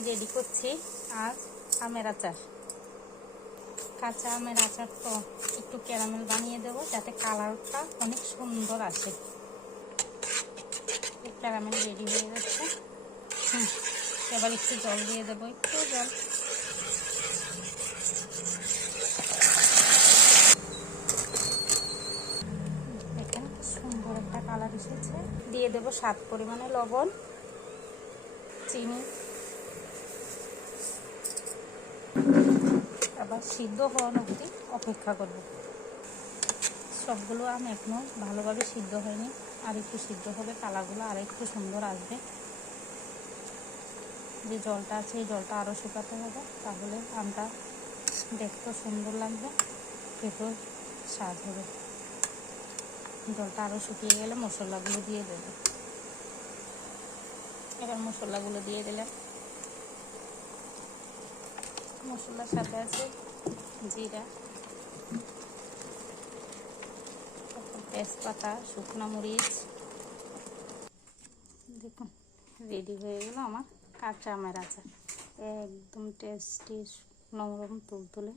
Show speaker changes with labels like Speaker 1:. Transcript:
Speaker 1: আমি রেডি করছি। আজ আমের আচার। কাঁচা আমের আচার তো একটু ক্যারামেল বানিয়ে দেবো, যাতে কালারটা অনেক সুন্দর আসে। ক্যারামেল রেডি হয়ে যাচ্ছে এবার একটু জল দিয়ে দেবো, একটু জল। দেখেন সুন্দর একটা কালার এসেছে। দিয়ে দেবো স্বাদ পরিমাণে লবণ, চিনি সিদ্ধ হওয়ার অবধি অপেক্ষা করব। সবগুলো আম এখনও ভালোভাবে সিদ্ধ হয়নি। আর একটু সিদ্ধ হবে কালারগুলো আর একটু সুন্দর আসবে। যে জলটা আছে, এই জলটা আরও শুকাতে হবে, তাহলে আমটা দেখতে সুন্দর লাগবে, খেতেও স্বাদ হবে। জলটা আরও শুকিয়ে গেলে মশলাগুলো দিয়ে দেবে। এবার মশলাগুলো দিয়ে দিলাম। মশলার সাথে আছে জিরা, তেজপাতা, শুকনো মরিচ। দেখুন রেডি হয়ে গেল আমার কাঁচা আমের আচার। একদম টেস্টি নরম তুলতুলে।